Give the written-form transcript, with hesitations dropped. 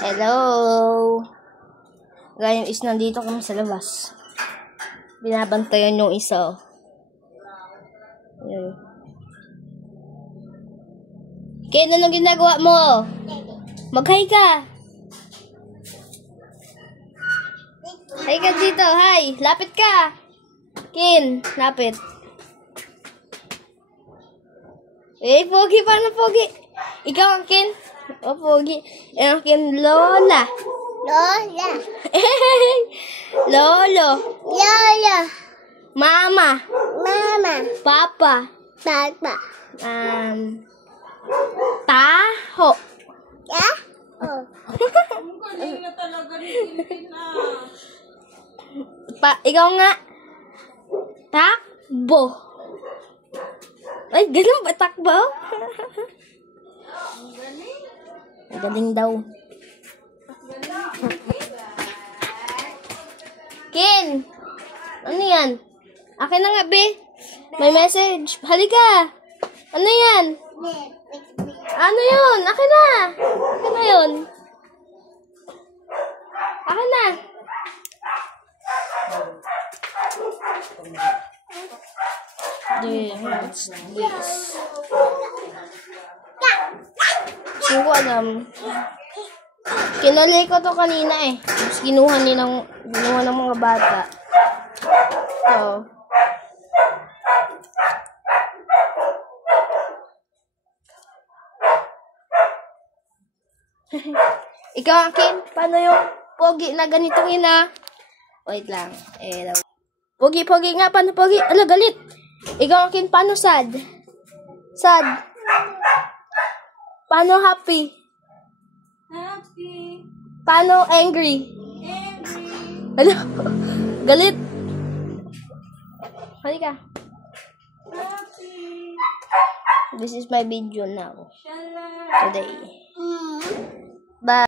Hello! Ngayon is nandito kami sa labas. Binabantayan yung isa. Ayan. Ken, anong ginagawa mo? Mag-hi ka! Hi ka dito, hi! Lapit ka! Ken, lapit. Pogi, paano pogi? Ikaw ang Ken? O, pogi. Ang Ken, Lola. Lola. Lolo. Lola. Mama. Mama. Papa. Papa. Taho. Ya? Oh. Ikaw nga. Takbo. Ay, ganun ba? Takbo? Ang galing daw. Ken! Ano yan? Akin na nga, be. May message. Halika! Ano yan? Ano yun? Akin na! Akin na yun. Akin na. What's this? Hindi ko alam. Kinali ko to kanina eh. Tapos kinuha ng mga bata. So. Ikaw akin, paano yung pogi na ganitong ina? Wait lang. Pogi nga, paano pogi? Ala, galit. Ikaw akin, paano sad? Sad. Paano happy? Happy. Paano angry? Angry. Ano? Galit. Halika. Happy. This is my video now. Shala. Today. Bye.